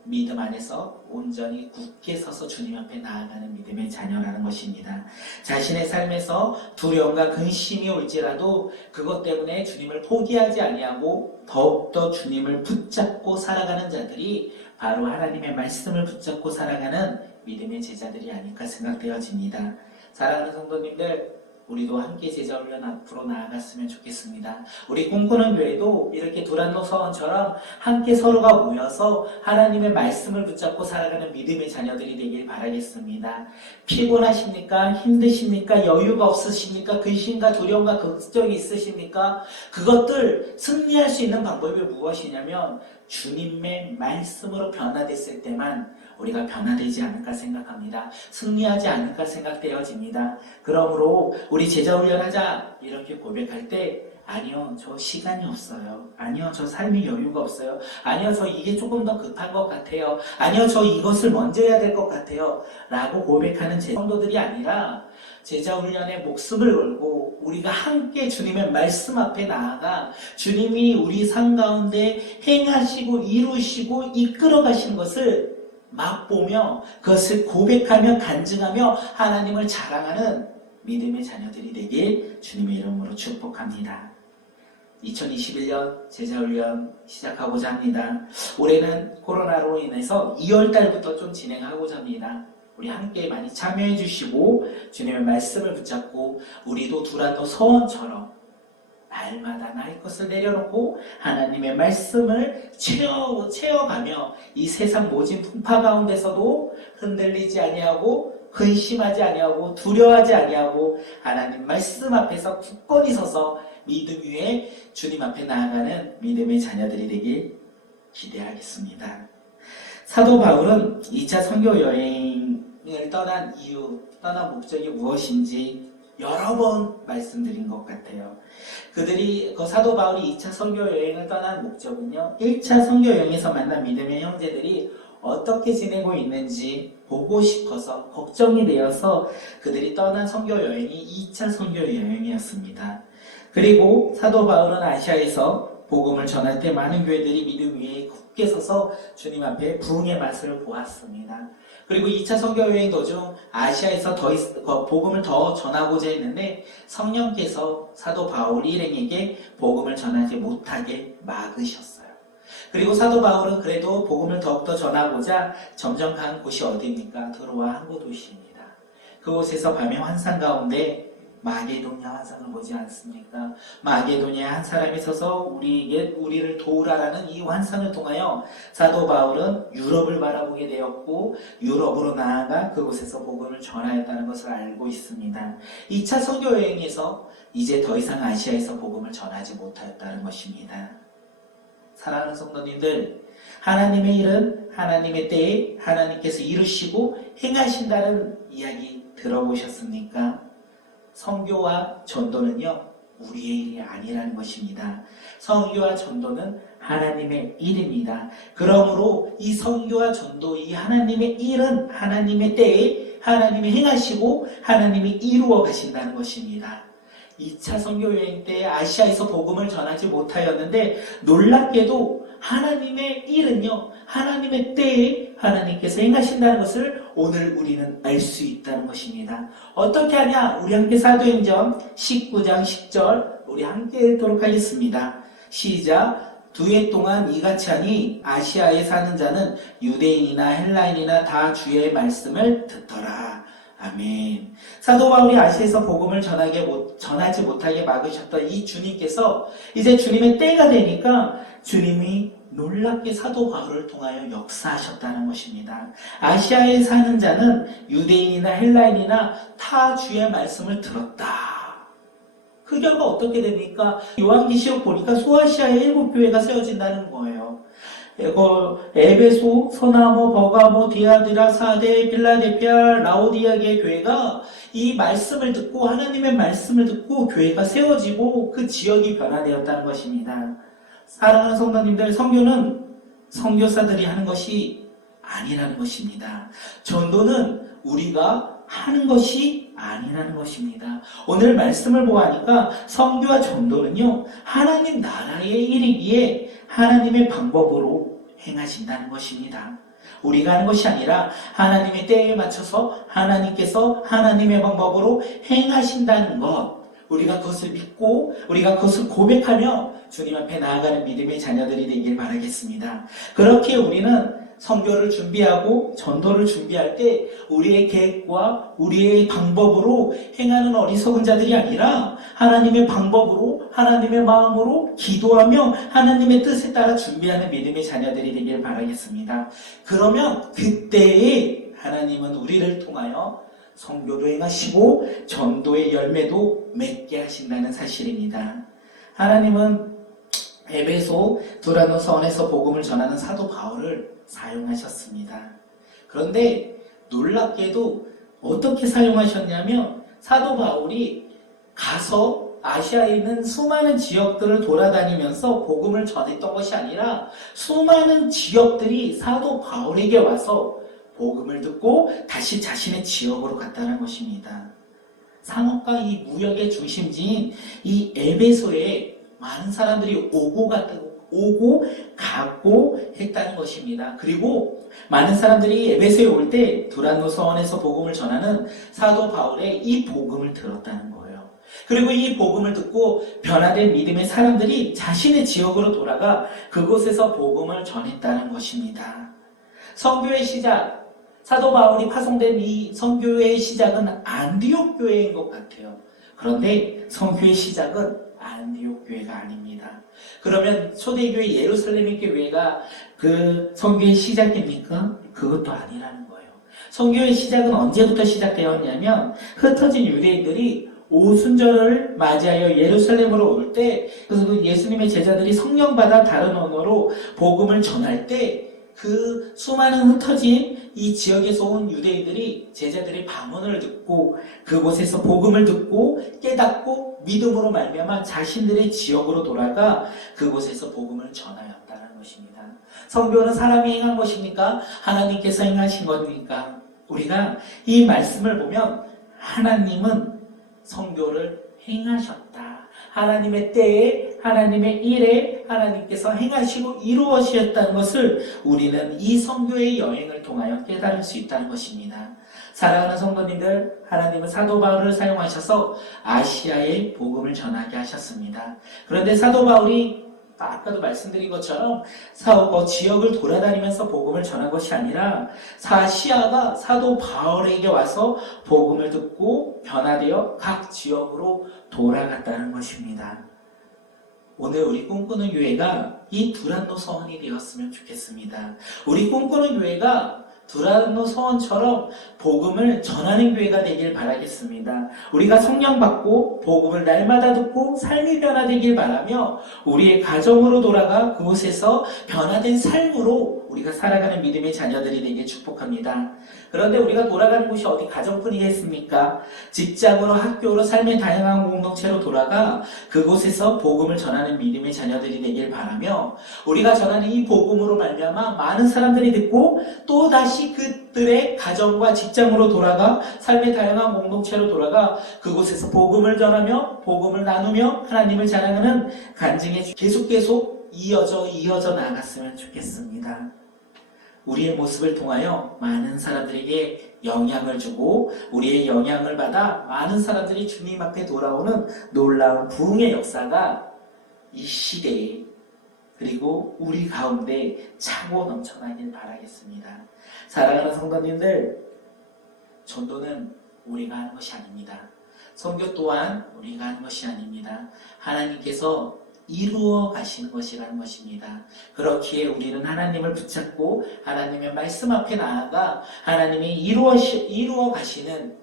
믿음 안에서 온전히 굳게 서서 주님 앞에 나아가는 믿음의 자녀라는 것입니다. 자신의 삶에서 두려움과 근심이 올지라도 그것 때문에 주님을 포기하지 아니하고 더욱더 주님을 붙잡고 살아가는 자들이 바로 하나님의 말씀을 붙잡고 살아가는 믿음의 제자들이 아닐까 생각되어집니다. 사랑하는 성도님들, 우리도 함께 제자 훈련 앞으로 나아갔으면 좋겠습니다. 우리 꿈꾸는 교회도 이렇게 두란노 서원처럼 함께 서로가 모여서 하나님의 말씀을 붙잡고 살아가는 믿음의 자녀들이 되길 바라겠습니다. 피곤하십니까? 힘드십니까? 여유가 없으십니까? 근심과 두려움과 걱정이 있으십니까? 그것들 승리할 수 있는 방법이 무엇이냐면 주님의 말씀으로 변화됐을 때만 우리가 변화되지 않을까 생각합니다. 승리하지 않을까 생각되어집니다. 그러므로 우리 제자 훈련하자 이렇게 고백할 때 아니요, 저 시간이 없어요. 아니요, 저 삶의 여유가 없어요. 아니요, 저 이게 조금 더 급한 것 같아요. 아니요, 저 이것을 먼저 해야 될 것 같아요. 라고 고백하는 성도들이 아니라 제자 훈련에 목숨을 걸고 우리가 함께 주님의 말씀 앞에 나아가 주님이 우리 삶 가운데 행하시고 이루시고 이끌어 가신 것을 맛보며 그것을 고백하며 간증하며 하나님을 자랑하는 믿음의 자녀들이 되길 주님의 이름으로 축복합니다. 2021년 제자훈련 시작하고자 합니다. 올해는 코로나로 인해서 2월달부터 좀 진행하고자 합니다. 우리 함께 많이 참여해 주시고 주님의 말씀을 붙잡고 우리도 두란노 서원처럼 날마다 나의 것을 내려놓고 하나님의 말씀을 채워가며 이 세상 모진 풍파 가운데서도 흔들리지 아니하고 근심하지 아니하고 두려워하지 아니하고 하나님 말씀 앞에서 굳건히 서서 믿음 위에 주님 앞에 나아가는 믿음의 자녀들이 되길 기대하겠습니다. 사도 바울은 2차 선교 여행을 떠난 떠난 목적이 무엇인지 여러 번 말씀드린 것 같아요. 사도 바울이 2차 선교 여행을 떠난 목적은요, 1차 선교 여행에서 만난 믿음의 형제들이 어떻게 지내고 있는지 보고 싶어서 걱정이 되어서 그들이 떠난 선교 여행이 2차 선교 여행이었습니다. 그리고 사도 바울은 아시아에서 복음을 전할 때 많은 교회들이 믿음 위에 굳게 서서 주님 앞에 부흥의 맛을 보았습니다. 그리고 2차 선교 여행 도중 아시아에서 복음을 더 전하고자 했는데 성령께서 사도 바울 일행에게 복음을 전하지 못하게 막으셨어요. 그리고 사도 바울은 그래도 복음을 더욱더 전하고자 점점 간 곳이 어디입니까? 드로아 항구 도시입니다. 그곳에서 밤의 환상 가운데 마게도냐 환상을 보지 않습니까? 마게도냐 한 사람이 서서 우리를 도우라라는 이 환상을 통하여 사도 바울은 유럽을 바라보게 되었고 유럽으로 나아가 그곳에서 복음을 전하였다는 것을 알고 있습니다. 2차 선교 여행에서 이제 더 이상 아시아에서 복음을 전하지 못하였다는 것입니다. 사랑하는 성도님들, 하나님의 일은 하나님의 때에 하나님께서 이루시고 행하신다는 이야기 들어보셨습니까? 선교와 전도는요, 우리의 일이 아니라는 것입니다. 선교와 전도는 하나님의 일입니다. 그러므로 이 선교와 전도, 이 하나님의 일은 하나님의 때에 하나님이 행하시고 하나님이 이루어 가신다는 것입니다. 2차 선교 여행 때 아시아에서 복음을 전하지 못하였는데 놀랍게도 하나님의 일은요, 하나님의 때에 하나님께서 행하신다는 것을 오늘 우리는 알 수 있다는 것입니다. 어떻게 하냐? 우리 함께 사도행전 19장 10절 우리 함께 읽도록 하겠습니다. 시작. 2해 동안 이같이 하니 아시아에 사는 자는 유대인이나 헬라인이나 다 주의 말씀을 듣더라. 아멘. 사도 바울이 아시아에서 복음을 전하지 못하게 막으셨던 이 주님께서 이제 주님의 때가 되니까 주님이 놀랍게 사도 바울을 통하여 역사하셨다는 것입니다. 아시아에 사는 자는 유대인이나 헬라인이나 타 주의 말씀을 들었다. 그 결과 어떻게 됩니까? 요한계시록 보니까 소아시아에 7교회가 세워진다는 거예요. 에베소, 소나무, 버가모, 디아드라, 사데, 필라델피아, 라오디아의 교회가 이 말씀을 듣고 하나님의 말씀을 듣고 교회가 세워지고 그 지역이 변화되었다는 것입니다. 사랑하는 성도님들, 선교는 선교사들이 하는 것이 아니라는 것입니다. 전도는 우리가 하는 것이 아니라는 것입니다. 오늘 말씀을 보아하니까 선교와 전도는요, 하나님 나라의 일이기에 하나님의 방법으로 행하신다는 것입니다. 우리가 하는 것이 아니라 하나님의 때에 맞춰서 하나님께서 하나님의 방법으로 행하신다는 것, 우리가 그것을 믿고 우리가 그것을 고백하며 주님 앞에 나아가는 믿음의 자녀들이 되길 바라겠습니다. 그렇게 우리는 선교를 준비하고 전도를 준비할 때 우리의 계획과 우리의 방법으로 행하는 어리석은 자들이 아니라 하나님의 방법으로 하나님의 마음으로 기도하며 하나님의 뜻에 따라 준비하는 믿음의 자녀들이 되길 바라겠습니다. 그러면 그때에 하나님은 우리를 통하여 선교도 행하시고 전도의 열매도 맺게 하신다는 사실입니다. 하나님은 에베소 두라노 서원에서 복음을 전하는 사도 바울을 사용하셨습니다. 그런데 놀랍게도 어떻게 사용하셨냐면 사도 바울이 가서 아시아에 있는 수많은 지역들을 돌아다니면서 복음을 전했던 것이 아니라 수많은 지역들이 사도 바울에게 와서 복음을 듣고 다시 자신의 지역으로 갔다는 것입니다. 상업과 이 무역의 중심지인 이 에베소에 많은 사람들이 오고 가고 했다는 것입니다. 그리고 많은 사람들이 에베소에 올 때 두란노 서원에서 복음을 전하는 사도 바울의 이 복음을 들었다는 거예요. 그리고 이 복음을 듣고 변화된 믿음의 사람들이 자신의 지역으로 돌아가 그곳에서 복음을 전했다는 것입니다. 선교의 시작, 사도 바울이 파송된 이 선교의 시작은 안디옥 교회인 것 같아요. 그런데 선교의 시작은 안디옥 교회가 아닙니다. 그러면 초대교회 예루살렘의 교회가 그 선교의 시작입니까? 그것도 아니라는 거예요. 선교의 시작은 언제부터 시작되었냐면 흩어진 유대인들이 오순절을 맞이하여 예루살렘으로 올 때, 그래서 그 예수님의 제자들이 성령 받아 다른 언어로 복음을 전할 때 그 수많은 흩어진 이 지역에서 온 유대인들이 제자들의 방언을 듣고 그곳에서 복음을 듣고 깨닫고 믿음으로 말미암아 자신들의 지역으로 돌아가 그곳에서 복음을 전하였다는 것입니다. 선교는 사람이 행한 것입니까? 하나님께서 행하신 겁니까? 우리가 이 말씀을 보면 하나님은 선교를 행하셨다. 하나님의 때에 하나님의 일에 하나님께서 행하시고 이루어지셨다는 것을 우리는 이 선교의 여행을 통하여 깨달을 수 있다는 것입니다. 사랑하는 성도님들, 하나님은 사도 바울을 사용하셔서 아시아에 복음을 전하게 하셨습니다. 그런데 사도 바울이 아까도 말씀드린 것처럼 지역을 돌아다니면서 복음을 전한 것이 아니라 아시아가 사도 바울에게 와서 복음을 듣고 변화되어 각 지역으로 돌아갔다는 것입니다. 오늘 우리 꿈꾸는 교회가 이 두란노 서원이 되었으면 좋겠습니다. 우리 꿈꾸는 교회가 두란노 서원처럼 복음을 전하는 교회가 되길 바라겠습니다. 우리가 성령 받고 복음을 날마다 듣고 삶이 변화되길 바라며 우리의 가정으로 돌아가 그곳에서 변화된 삶으로 우리가 살아가는 믿음의 자녀들이 되길 축복합니다. 그런데 우리가 돌아가는 곳이 어디 가정뿐이겠습니까? 직장으로, 학교로, 삶의 다양한 공동체로 돌아가 그곳에서 복음을 전하는 믿음의 자녀들이 되길 바라며, 우리가 전하는 이 복음으로 말미암아 많은 사람들이 듣고 또 다시 그들의 가정과 직장으로 돌아가 삶의 다양한 공동체로 돌아가 그곳에서 복음을 전하며 복음을 나누며 하나님을 자랑하는 간증이 계속 이어져 나아갔으면 좋겠습니다. 우리의 모습을 통하여 많은 사람들에게 영향을 주고 우리의 영향을 받아 많은 사람들이 주님 앞에 돌아오는 놀라운 부흥의 역사가 이 시대에 그리고 우리 가운데 차고 넘쳐나길 바라겠습니다. 사랑하는 성도님들, 전도는 우리가 하는 것이 아닙니다. 선교 또한 우리가 하는 것이 아닙니다. 하나님께서 이루어 가시는 것이라는 것입니다. 그렇기에 우리는 하나님을 붙잡고 하나님의 말씀 앞에 나아가 하나님이 이루어 가시는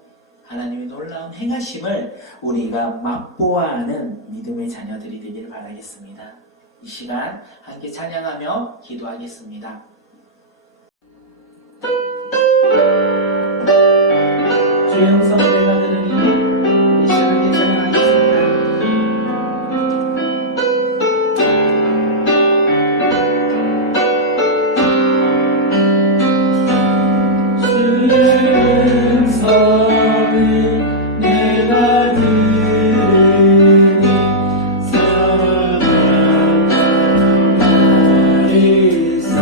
하나님의 놀라운 행하심을 우리가 맛보아야 하는 믿음의 자녀들이 되기를 바라겠습니다. 이 시간 함께 찬양하며 기도하겠습니다. 주의 음성을 내가 들으니 이 시간 함께 찬양하겠습니다. 주의 음성을 내가 들으니 사랑하는 일세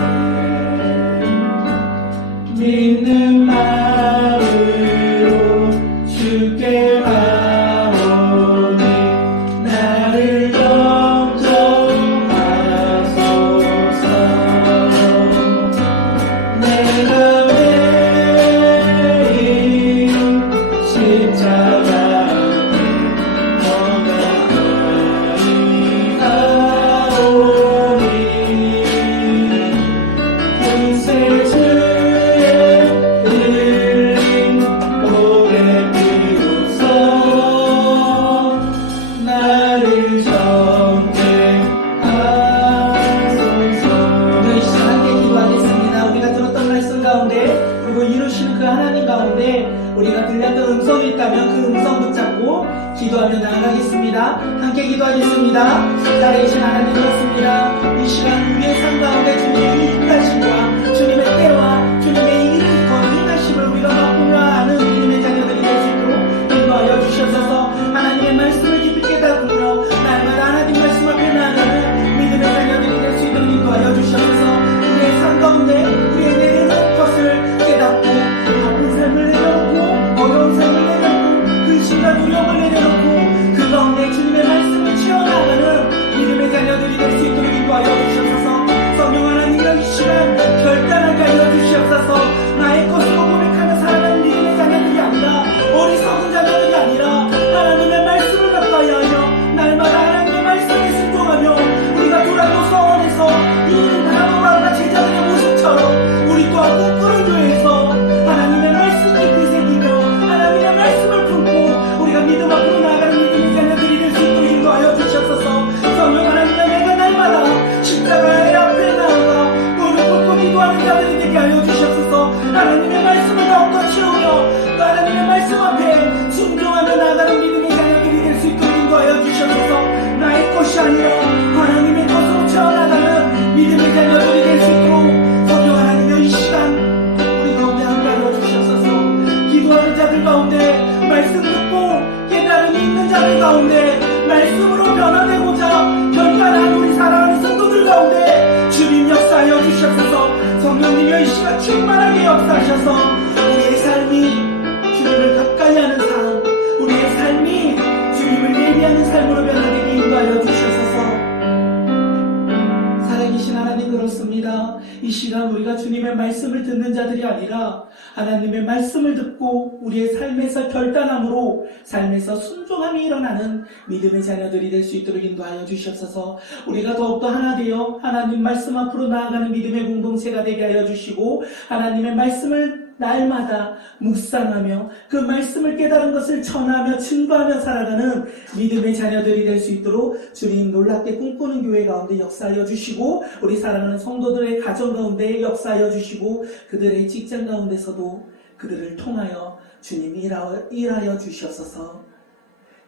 믿는 마음으로 주께 가오니 나를 영접하소서. 내가 매일 십자가 앞에 너가 가오니 금세 주의 흘린 보배 비로소 나를 정죄하소서. 오늘 이 시간 함께 기도하겠습니다. 우리가 들었던 말씀 가운데 그리고 이루시는 그 하나님 가운데 우리가 들렸던 음성이 있다면 그 음성 붙잡고 기도하며 나아가겠습니다. 함께 기도하겠습니다. 살아계신 하나님 그렇습니다. 이 시간 우리의 삶 가운데 주님의 인하심과 주님의 때와 주님의 일이 거듭나심을 우리가 맛보려 하는 믿음의 자녀들이 될 수 있도록 인도하여 주시옵소서. 하나님의 말씀을 깊이 깨닫으며 날마다 하나님 말씀 앞에 나아가는 믿음의 자녀들이 될 수 있도록 인도하여 주시옵소서. 우리의 삶 가운데 우리의 내려놓은 것을 깨닫고 바쁜 삶을 내려놓고 어려운 삶을 내려놓고 근심과 두려움을 내려놓고 그 가운데 주님의 말씀을 채워나가는 믿음의 자녀들이 될 수 있도록 인도하여 주시옵소서. 성령 하나님과 이 시간 결단하게 하여 주시옵소서. 나의 것으로 고백하며 살아가는 믿음의 자녀들이 아니라 어리석은 자녀들이 아니라 하나님의 말씀을 가까이 하며 날마다 하나님의 말씀에 순종하며 우리가 돌아도 서원에서 이는 하나님과 제자들의 모습처럼 우리 또한 꿈꾸는 교회에서 하나님의 말씀 깊이 새기며 하나님의 말씀을 품고 우리가 믿음 앞으로 나아가는 믿음의 자녀들이 될 수 있도록 인도하여 주시옵소서. 성령 하나님과 내가 날마다 십자가의 앞에 나아가 무릎 꿇고 기도하는 자들이 되게 하여 주시옵소서. 하나님의 말씀을 더욱더 채우며 또 하나님의 말씀 앞에 순종하며 나아가는 믿음의 자녀들이 될 수 있도록 인도하여 주시옵소서. 나의 것이 아니라 하나님의 것으로 채워나가는 믿음의 자녀들이 될 수 있도록 성령 하나님의 이 시간 우리 가운데 함께하여 주시옵소서. 기도하는 자들 가운데 말씀 듣고 깨달음이 있는 자들 가운데 말씀으로 변화되고자 결단한 우리 사랑하는 성도들 가운데 주님 역사하여 주시옵소서. 성령님의 이 시간 충만하게 역사하셔서 우리의 삶이 주님을 가까이 하는 삶, 우리의 삶이 주님을 예비하는 삶으로 변화되게 인도하여 주시옵소서. 살아계신 하나님 그렇습니다. 이 시간 우리가 주님의 말씀을 듣는 자들이 아니라 하나님의 말씀을 듣고 우리의 삶에서 결단함으로 삶에서 순종함이 일어나는 믿음의 자녀들이 될 수 있도록 인도하여 주시옵소서. 우리가 더욱더 하나 되어 하나님 말씀 앞으로 나아가는 믿음의 공동체가 되게 하여 주시고 하나님의 말씀을 날마다 묵상하며 그 말씀을 깨달은 것을 전하며 증거하며 살아가는 믿음의 자녀들이 될 수 있도록 주님 놀랍게 꿈꾸는 교회 가운데 역사하여 주시고 우리 사랑하는 성도들의 가정 가운데 역사하여 주시고 그들의 직장 가운데서도 그들을 통하여 주님 일하여 주시옵소서.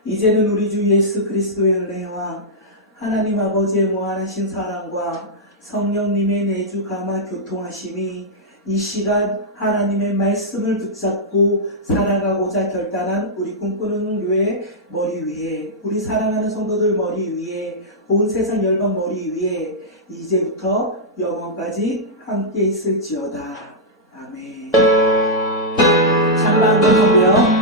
이제는 우리 주 예수 그리스도의 은혜와 하나님 아버지의 무한하신 사랑과 성령님의 내주 감화 교통하심이 이 시간 하나님의 말씀을 붙잡고 살아가고자 결단한 우리 꿈꾸는 교회 머리 위에, 우리 사랑하는 성도들 머리 위에, 온 세상 열방 머리 위에 이제부터 영원까지 함께 있을지어다. 아멘. 찬양하며